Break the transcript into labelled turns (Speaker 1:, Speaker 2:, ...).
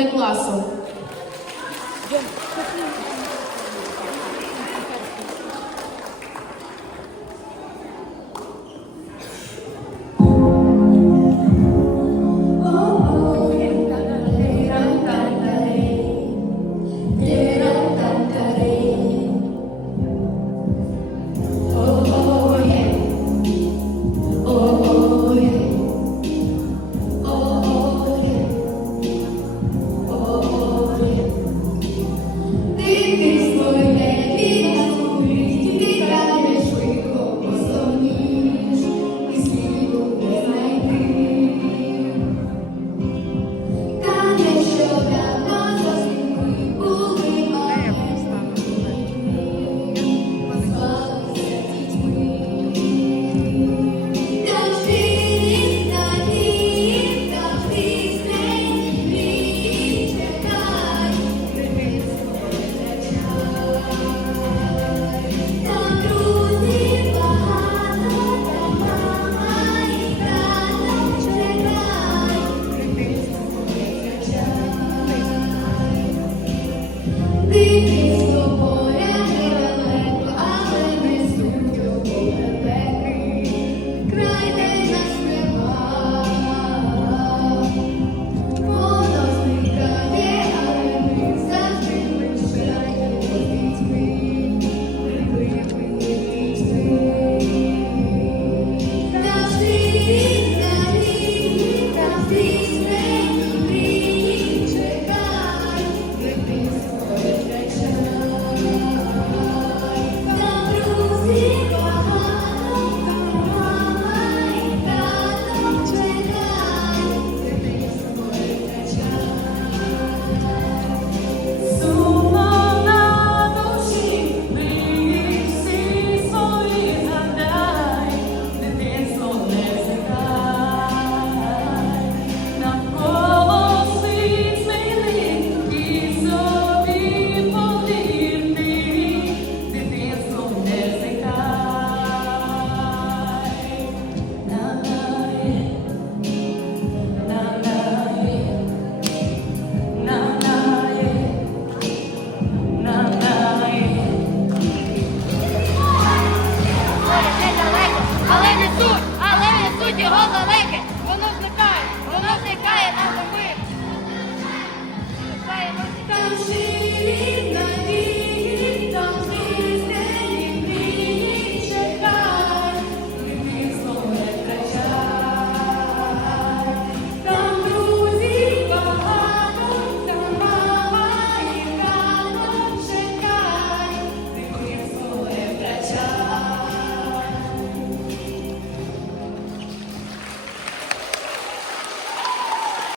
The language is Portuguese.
Speaker 1: contemplação. Yeah.